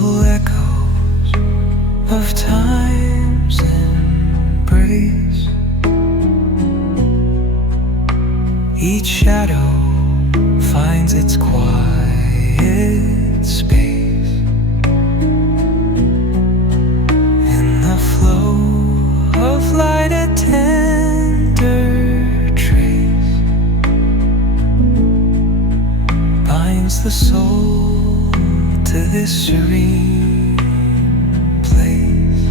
gentle echoes of time's embrace. Each shadow finds its quiet space in the flow of light, a tender trace binds the soul to this serene place.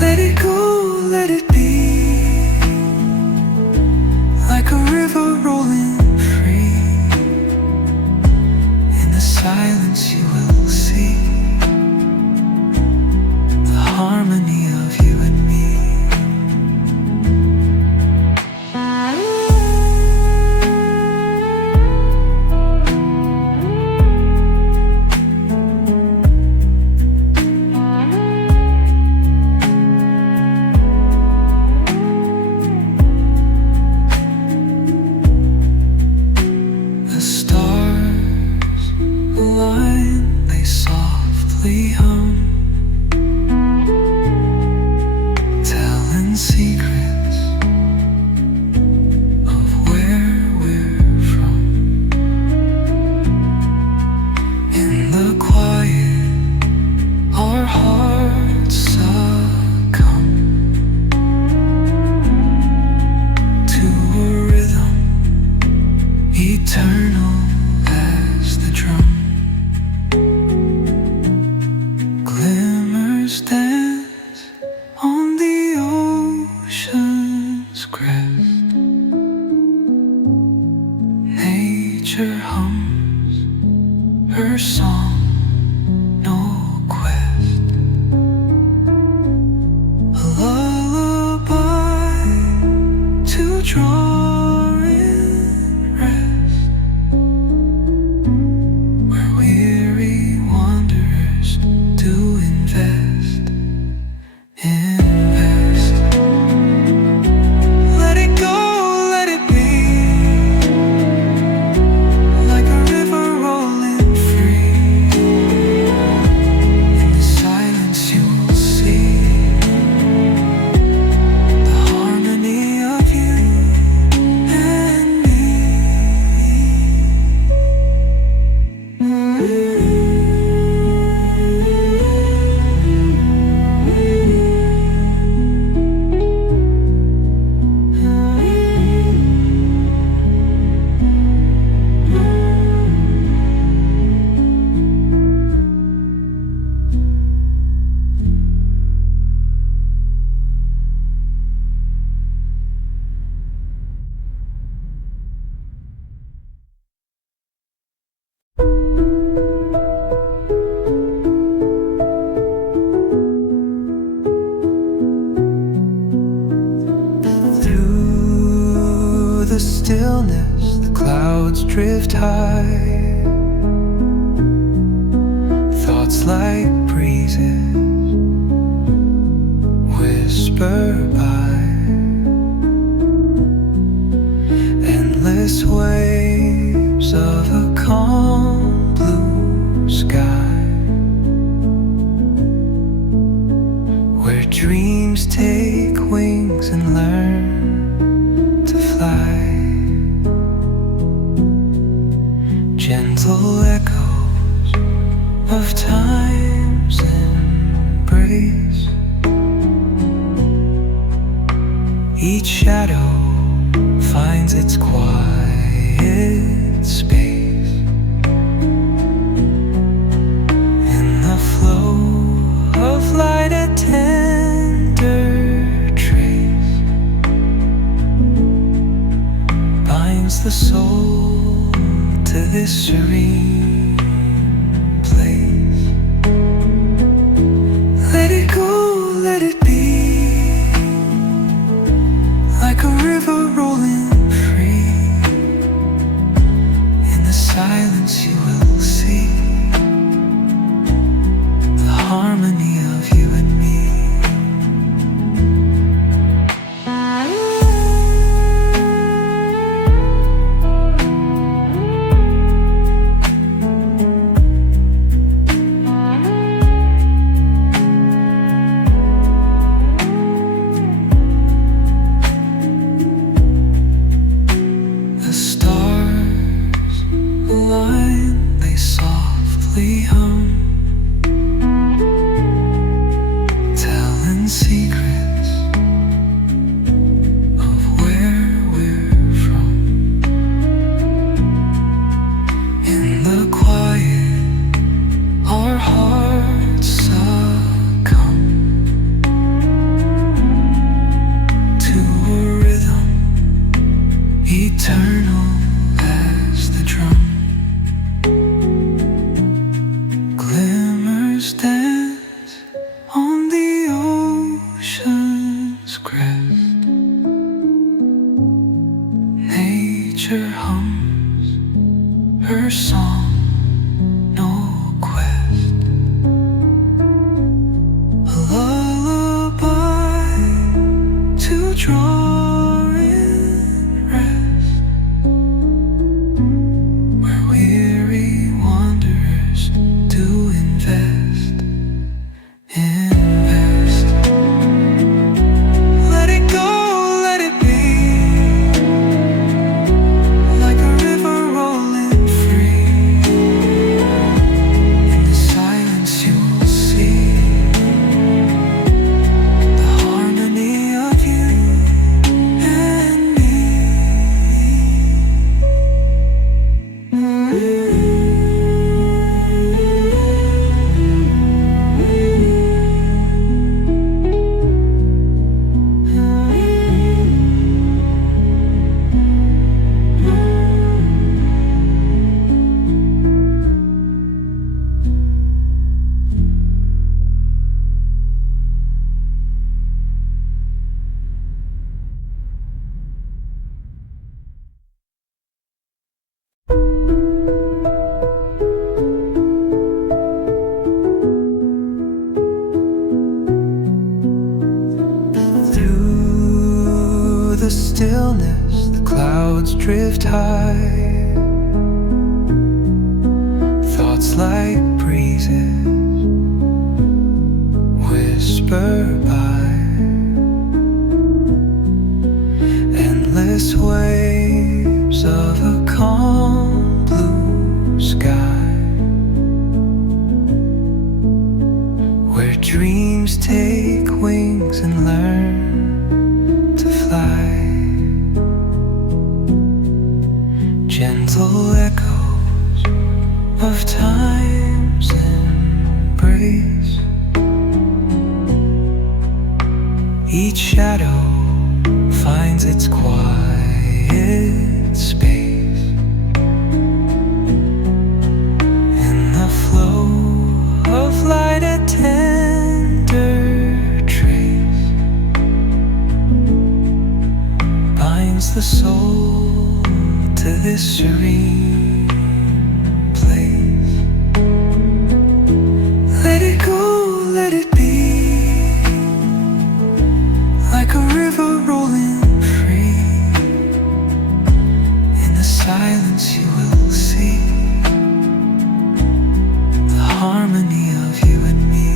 Let it go, let it be, like a river rolling free. In the silence you will see the harmony of you and me. The stars align, they softly hum, telling secrets of where we're from. In the quiet, our hearts succumb to a rhythm eternal as the drum. Glimmers dance on the ocean's crest. Nature hums her song, no quest. A lullaby to draw in rest, where weary wanderers do invest. Let it go, let it be, like a river rolling free. In the silence you will see the harmony of you and me. Through the stillness, the clouds drift high. Thoughts like breezes whisper by. Endless waves of a calm blue sky, where dreams take wings and learn to fly. Gentle echoes of time's embrace. Each shadow finds its quiet space in the flow of light, a tender trace binds the soul to this serene place. Let it go, let it be, like a river rolling free. In the silence you will see the harmony of you and me. come, telling secrets of where we're from. In the quiet, our hearts succumb to a rhythm eternal as the drum. Glimmers dance on the ocean's crest. Nature hums her song, no quest. A lullaby to draw in rest, where weary wanderers do invest. Let it go, let it be, like a river rolling free. In the silence you will see the harmony of you and me. Through the stillness, the clouds drift high. Thoughts like breezes whisper by. Endless waves of a calm blue sky, where dreams take wings and learn to fly. Gentle echoes of time's embrace. Each shadow finds its quiet space. In the flow of light, a tender trace binds the soul to this serene place. Let it go, let it be, like a river rolling free. In the silence you will see the harmony of you and me.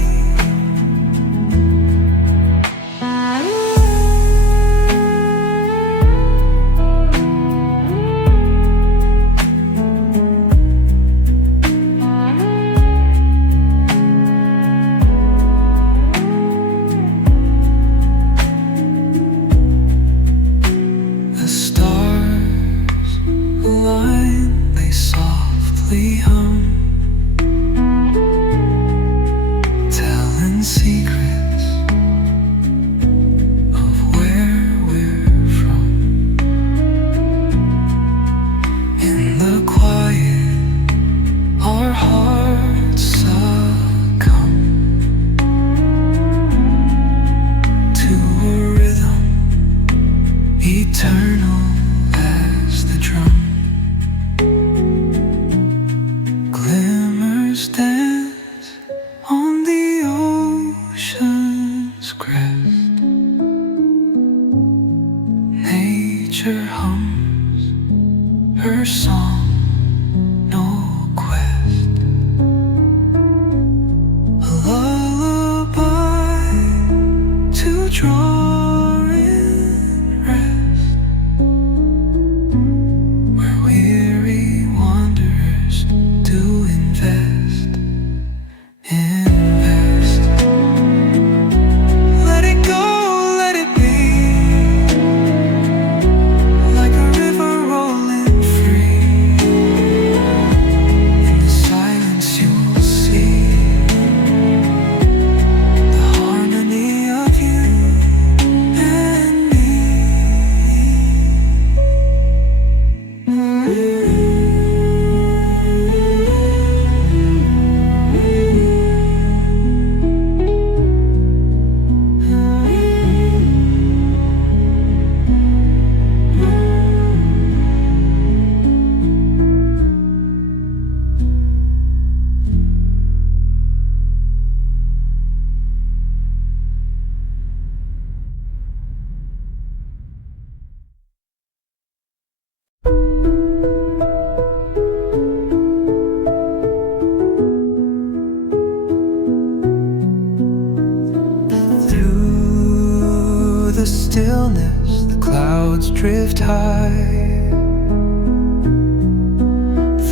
stillness, the clouds drift high.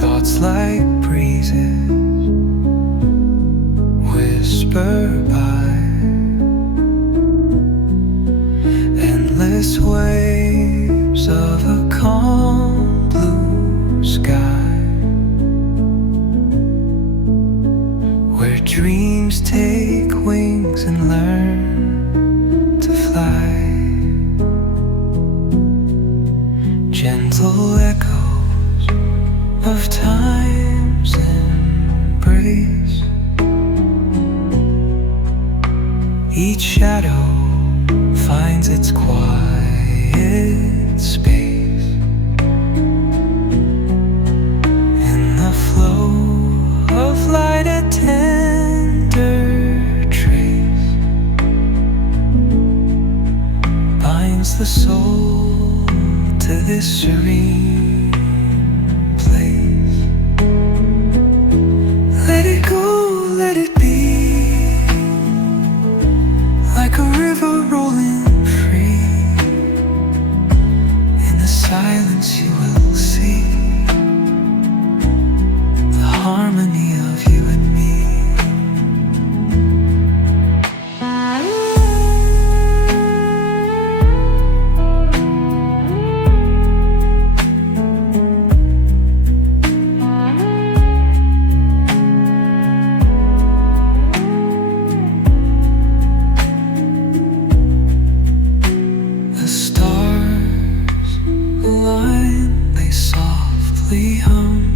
Thoughts like breezes whisper by. Endless waves of a calm blue sky, where dreams take wings and learn to fly. Gentle echoes of time's embrace. Each shadow finds its quiet space. In the flow of light, a tender trace binds the soul to this serene place. Let it go, let it be, like a river rolling free. In the silence you will see the harmony of you and me. The stars align, they softly hum,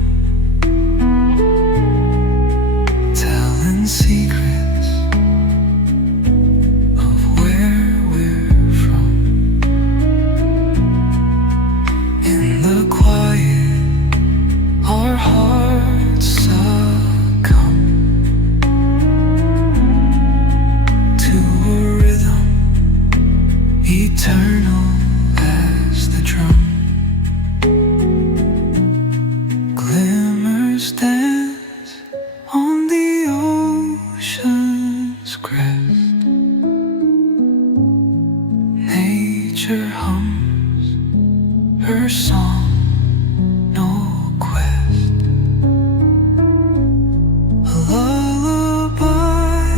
telling secrets of where we're from. In the quiet, our hearts succumb to a rhythm eternal as the drum. Glimmers dance on the ocean's crest. Nature hums her song, no quest. A lullaby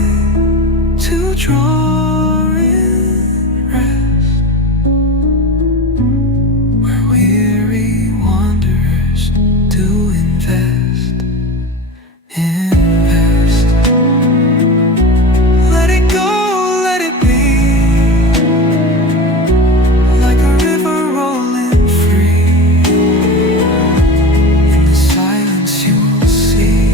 to draw in rest, where weary wanderers do invest. Let it go, let it be, like a river rolling free. In the silence you will see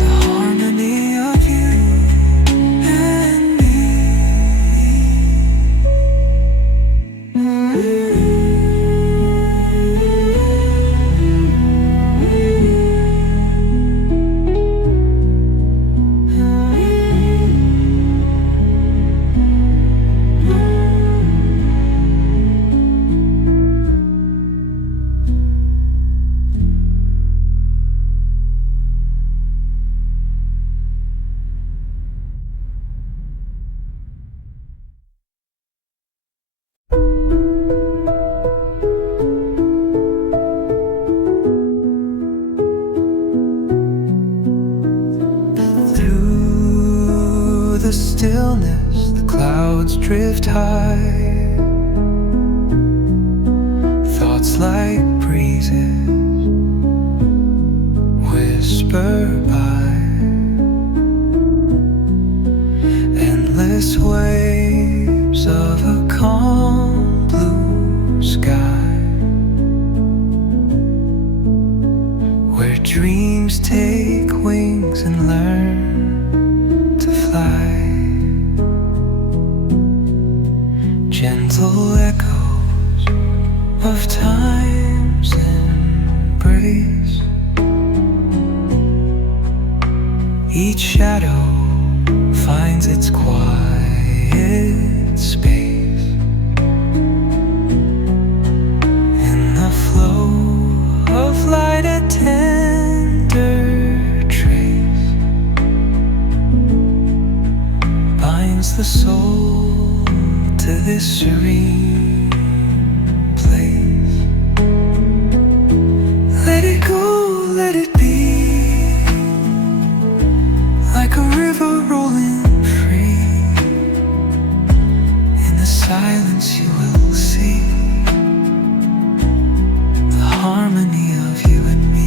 the harmony of you and me. Through the stillness, the clouds drift high. Thoughts like breezes whisper by. Endless waves of a calm blue sky, where dreams take wings and learn to fly. Gentle echoes of time's embrace. Each shadow finds its quiet space. In the flow of light, a tender trace binds the soul this serene place. Let it go, let it be, like a river rolling free. In the silence you will see the harmony of you and me.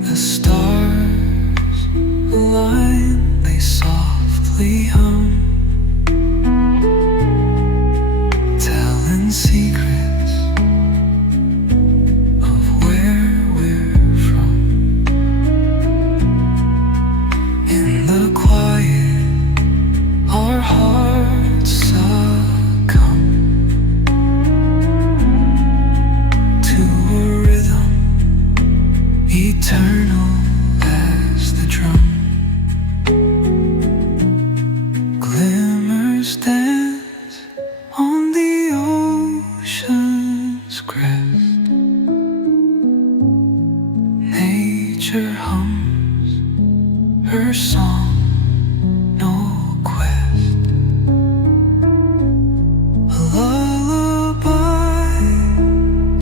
The stars align, they softly hum, telling secrets of where we're from. In the quiet, our hearts succumb to a rhythm eternal as the drum. Glimmers dance on the ocean's crest. Nature hums her song, no quest. A lullaby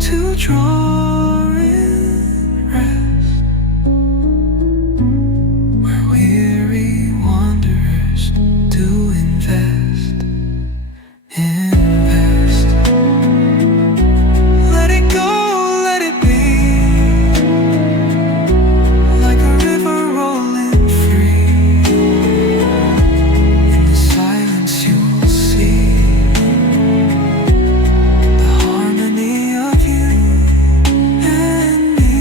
to draw in rest, where weary wanderers do invest. Let it go, let it be, like a river rolling free. In the silence you will see the harmony of you and me.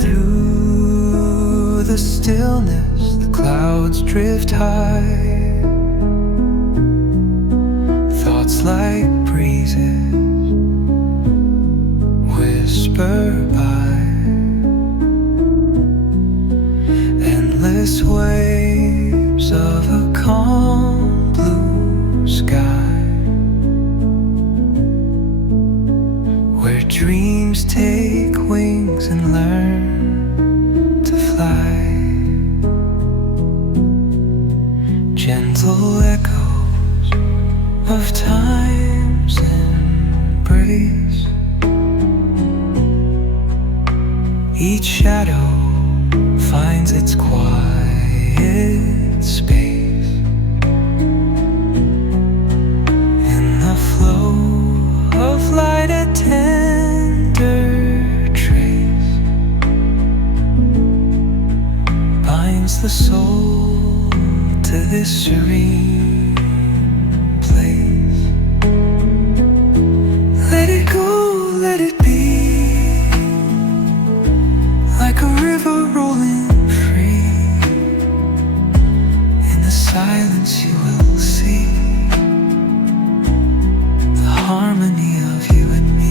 Through the stillness, the clouds drift high. Thoughts like breezes whisper by. Endless waves of a calm blue sky, where dreams take wings and learn to fly. Gentle echoes of time's embrace. Each shadow finds its quiet space. In the flow of light, a tender trace binds the soul to this serene place. Let it go, let it be, like a river rolling free. In the silence you will see the harmony of you and me.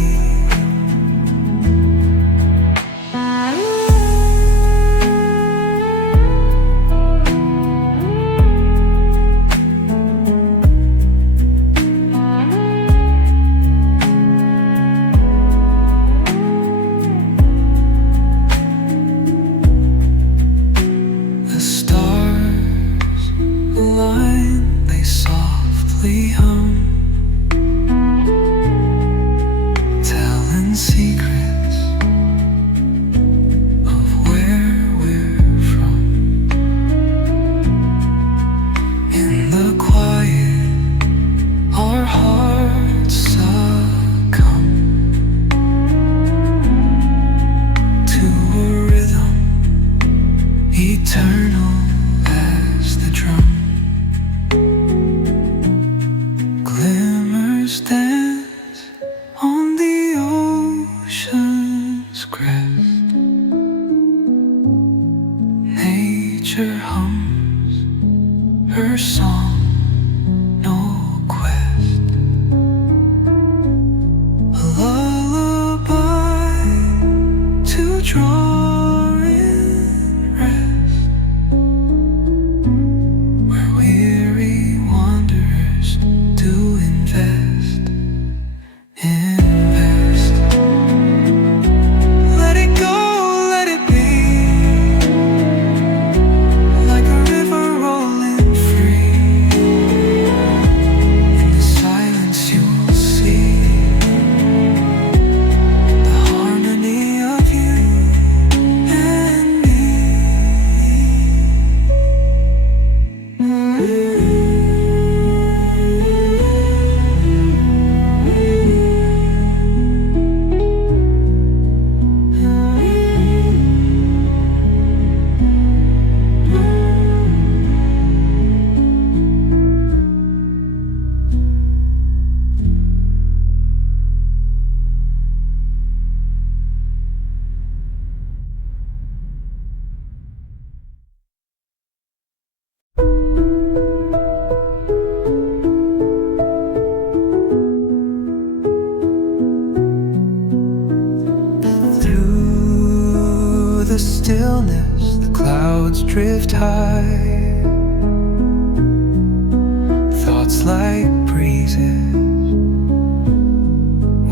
eternal as the drum. Glimmers dance on the ocean's crest. Nature hums her song, no quest. A lullaby to draw in rest, where weary wanderers do invest. Invest. Let it go, let it be, like a river rolling free. In the silence you will see the harmony of you and me. Through the stillness, the clouds drift high. Thoughts like breezes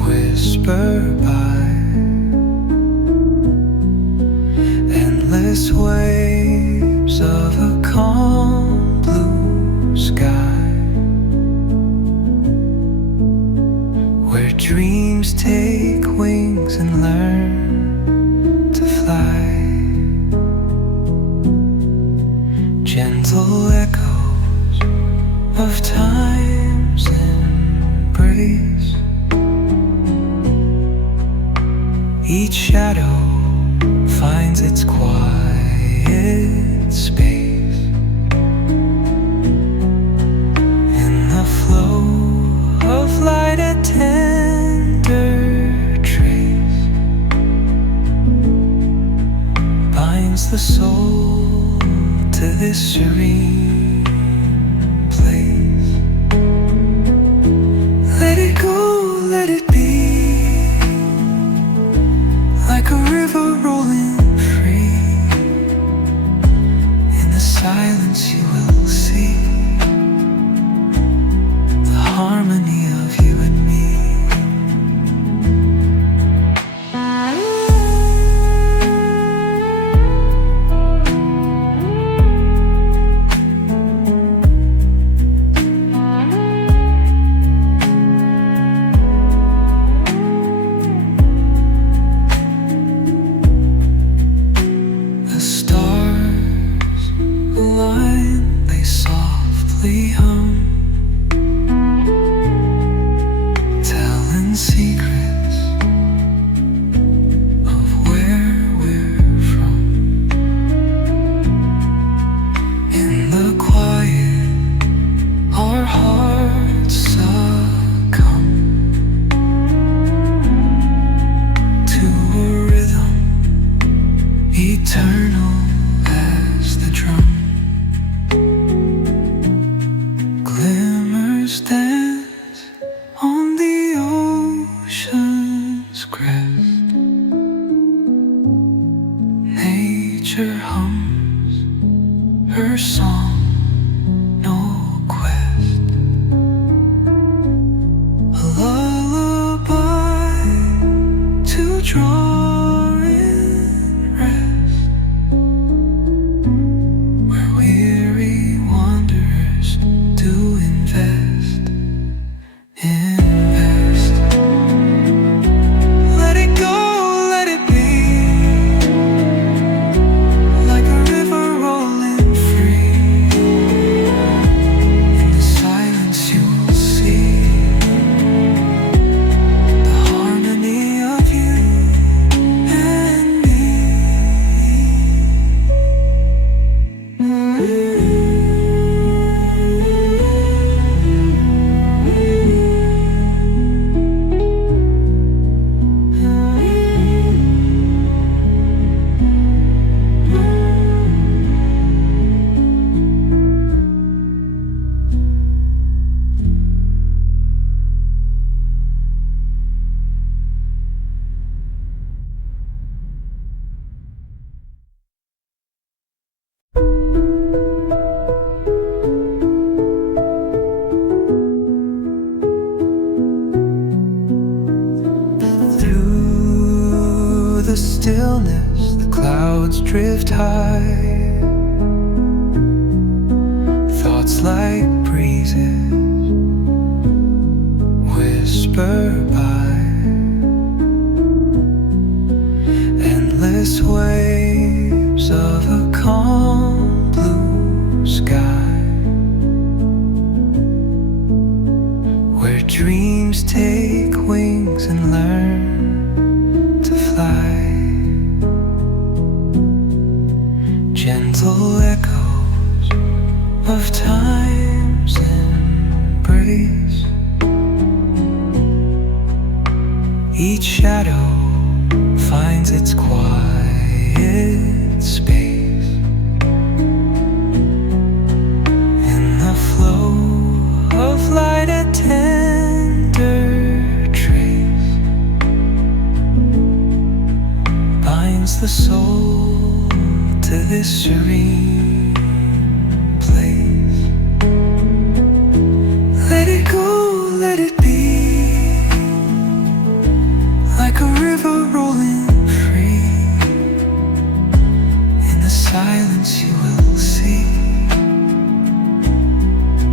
whisper by. Endless waves of a calm blue sky, where dreams take wings and learn to fly. Gentle echoes of time's embrace. Each shadow finds its quiet space. In the flow of light, a tender trace binds the soul to this serene place. Let it go, let it be, like a river rolling free. In the silence you will see the harmony of you and me. The stars align, they softly hum, telling secrets of where we're from. In the quiet, our hearts succumb to a rhythm eternal as the drum. Glimmers dance on the ocean's crest. Nature hums her song, no quest. A lullaby to draw in rest, where weary wanderers do invest. Invest. Let it go, let it be, like a river rolling free. clouds drift high, thoughts like breezes whisper by, endless waves of a calm blue sky, where dreams take wings and learn to fly. Gentle echoes of time's embrace, each shadow finds its quiet space. In the flow of light, a tender trace binds the soul to this serene place. Let it go, let it be, like a river rolling free. In the silence you will see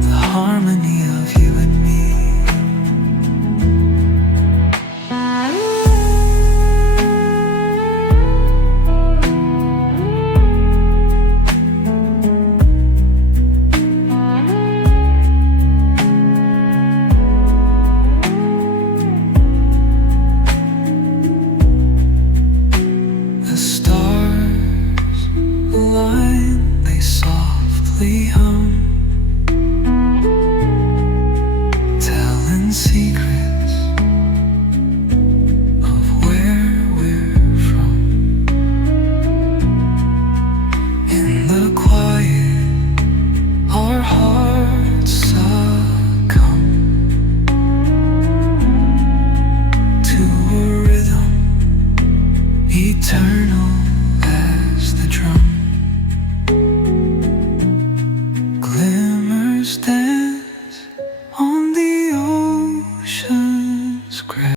the harmony of you and me. The stars align, they softly hum, telling secrets of where we're from. In the quiet, our hearts succumb to a rhythm eternal.